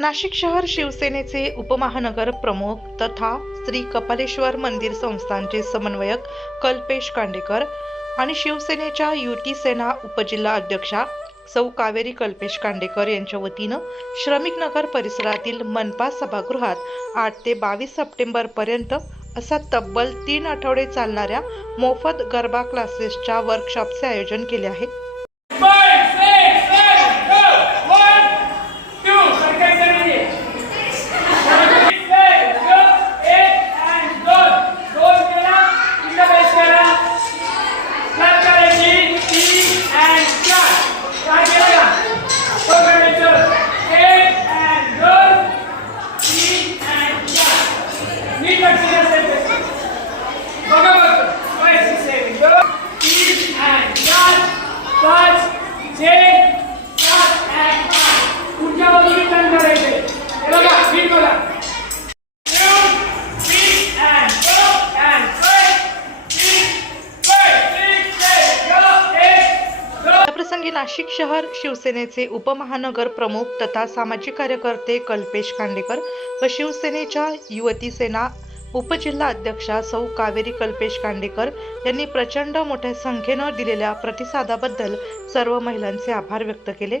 नाशिक शहर शिवसेनेचे उपमहानगर प्रमुख तथा श्री कपालेश्वर मंदिर संस्थानचे समन्वयक कल्पेश कांडेकर आणि शिवसेनेच्या युती सेना उपजिल्हा अध्यक्षा सौ कावेरी कल्पेश कांडेकर यांच्या वतीनं श्रमिक नगर परिसरातील मनपा सभागृहात आठ ते बावीस सप्टेंबर पर्यंत असा तब्बल तीन आठवडे चालणाऱ्या मोफत गरबा क्लासेसच्या वर्कशॉपचे आयोजन केले आहे. प्रसंगी नाशिक शहर शिवसेनेचे उपमहानगर प्रमुख तथा सामाजिक कार्यकर्ते कल्पेश खांडेकर व शिवसेनेच्या युवती सेना उपजिल्हा अध्यक्षा सौ कावेरी कल्पेश कांडेकर यांनी प्रचंड मोठ्या संख्येनं दिलेल्या प्रतिसादाबद्दल सर्व महिलांचे आभार व्यक्त केले.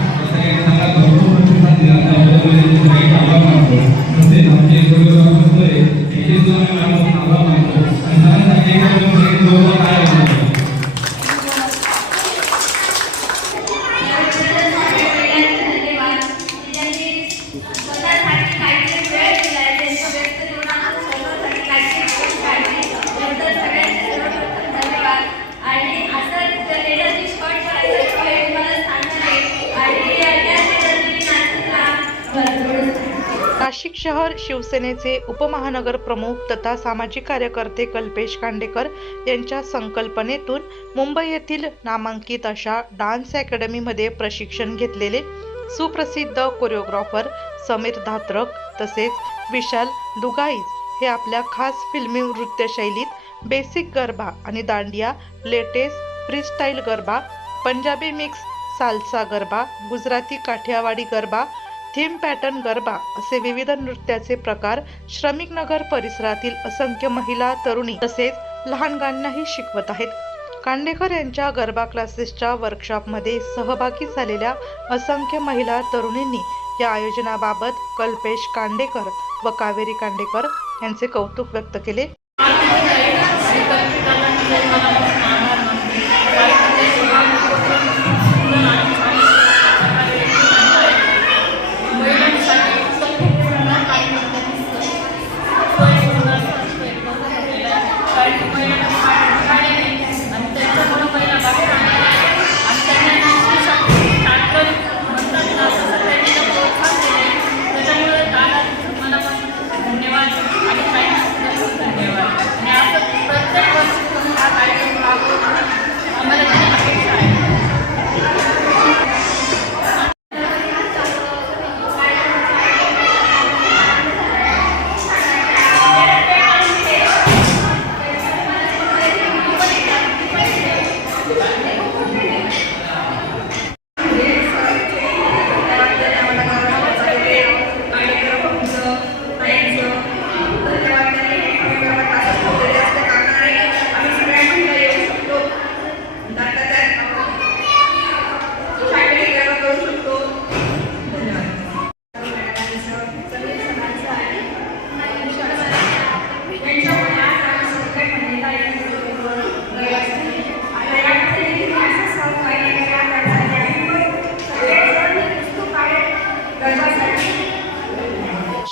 नाशिक शहर शिवसेनेचे उपमहानगर प्रमुख तथा सामाजिक कार्यकर्ते कल्पेश कांडेकर यांच्या संकल्पनेतून मुंबई येथील नामांकित अशा डान्स अकॅडमीमध्ये प्रशिक्षण घेतलेले सुप्रसिद्ध कोरिओग्राफर समीर धात्रक तसेच विशाल दुगाईज हे आपल्या खास फिल्मी नृत्यशैलीत बेसिक गरबा आणि dandiya latest freestyle garba Punjabi mix salsa garba Gujarati Kathiawadi garba theme pattern garba असे विविध नृत्याचे प्रकार श्रमिक नगर परिसरातील असंख्य महिला तरुणी तसेच लहानगांनाही शिकवत आहेत. कांडेकर यांच्या गरबा क्लासेसच्या वर्कशॉपमध्ये सहभागी झालेल्या असंख्य महिला तरुणींनी या आयोजनाबाबत कल्पेश कांडेकर व कावेरी कांडेकर यांचे कौतुक व्यक्त केले.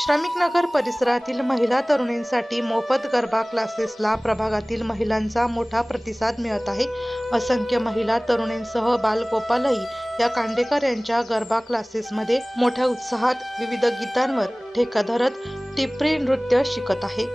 श्रमिक नगर परिसरातील महिला तरुणींसाठी मोफत गरबा क्लासेसला प्रभागातील महिलांचा मोठा प्रतिसाद मिळत आहे. असंख्य महिला तरुणींसह बालगोपालही या कांडेकर यांच्या गरबा क्लासेसमध्ये मोठ्या उत्साहात विविध गीतांवर ठेका धरत टिपरी नृत्य शिकत आहे.